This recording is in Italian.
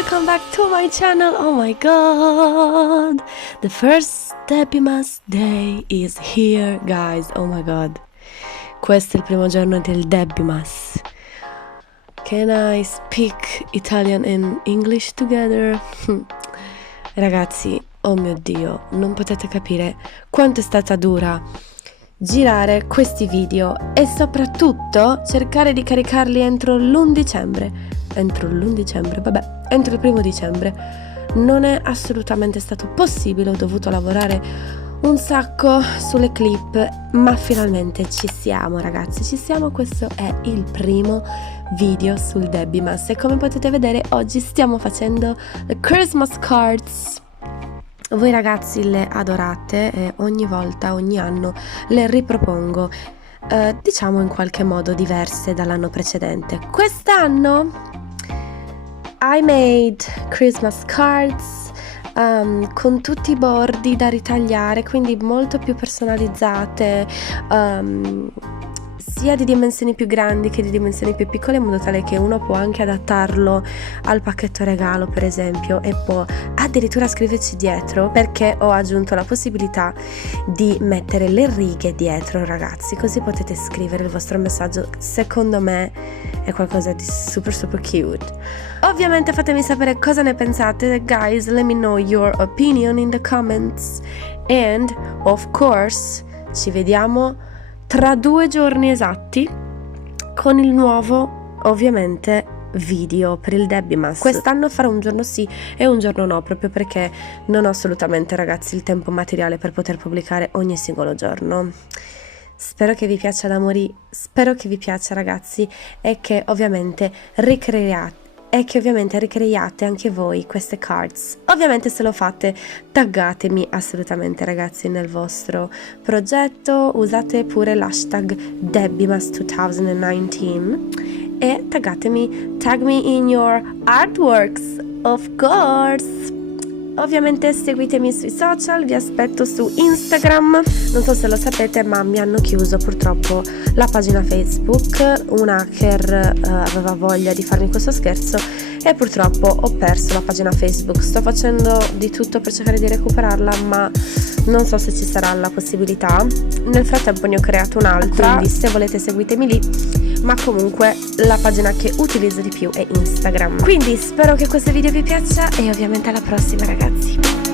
welcome back to my channel. Oh my god, the first 𝐵𝓸𝓿𝒻𝓆 day is here, guys. Oh my god, questo è il primo giorno del 𝐵𝓸𝓿𝒻𝓆. Can I speak Italian and English together? Ragazzi, oh mio dio, non potete capire quanto è stata dura girare questi video e soprattutto cercare di caricarli entro l'1 dicembre. Entro il 1° dicembre. Non è assolutamente stato possibile, ho dovuto lavorare un sacco sulle clip, ma finalmente ci siamo, ragazzi, ci siamo. Questo è il primo video sul 𝐵𝓸𝓿𝒻𝓆 e come potete vedere oggi stiamo facendo le Christmas cards. Voi ragazzi le adorate e ogni volta, ogni anno le ripropongo, diciamo in qualche modo diverse dall'anno precedente. Quest'anno I made Christmas cards con tutti i bordi da ritagliare, quindi molto più personalizzate, sia di dimensioni più grandi che di dimensioni più piccole, in modo tale che uno può anche adattarlo al pacchetto regalo, per esempio, e può addirittura scriverci dietro, perché ho aggiunto la possibilità di mettere le righe dietro, ragazzi, così potete scrivere il vostro messaggio. Secondo me è qualcosa di super cute. Ovviamente fatemi sapere cosa ne pensate, guys. Let me know your opinion in the comments, and of course ci vediamo tra 2 giorni esatti con il nuovo, ovviamente, video per il 𝐵𝓸𝓿𝒻𝓆. Quest'anno farò un giorno sì e un giorno no, proprio perché non ho assolutamente, ragazzi, il tempo materiale per poter pubblicare ogni singolo giorno. Spero che vi piaccia da morire, spero che vi piaccia, ragazzi, e che ovviamente ricreiate anche voi queste cards. Ovviamente se lo fate taggatemi assolutamente, ragazzi, nel vostro progetto. Usate pure l'hashtag 𝐵𝓸𝓿𝒻𝓆 e tag me in your artworks, of course. Ovviamente seguitemi sui social, vi aspetto su Instagram. Non so se lo sapete, ma mi hanno chiuso purtroppo la pagina Facebook. Un hacker aveva voglia di farmi questo scherzo e purtroppo ho perso la pagina Facebook. Sto facendo di tutto per cercare di recuperarla, ma non so se ci sarà la possibilità. Nel frattempo ne ho creato un'altra, quindi se volete seguitemi lì, ma comunque la pagina che utilizzo di più è Instagram. Quindi spero che questo video vi piaccia e ovviamente alla prossima, ragazzi.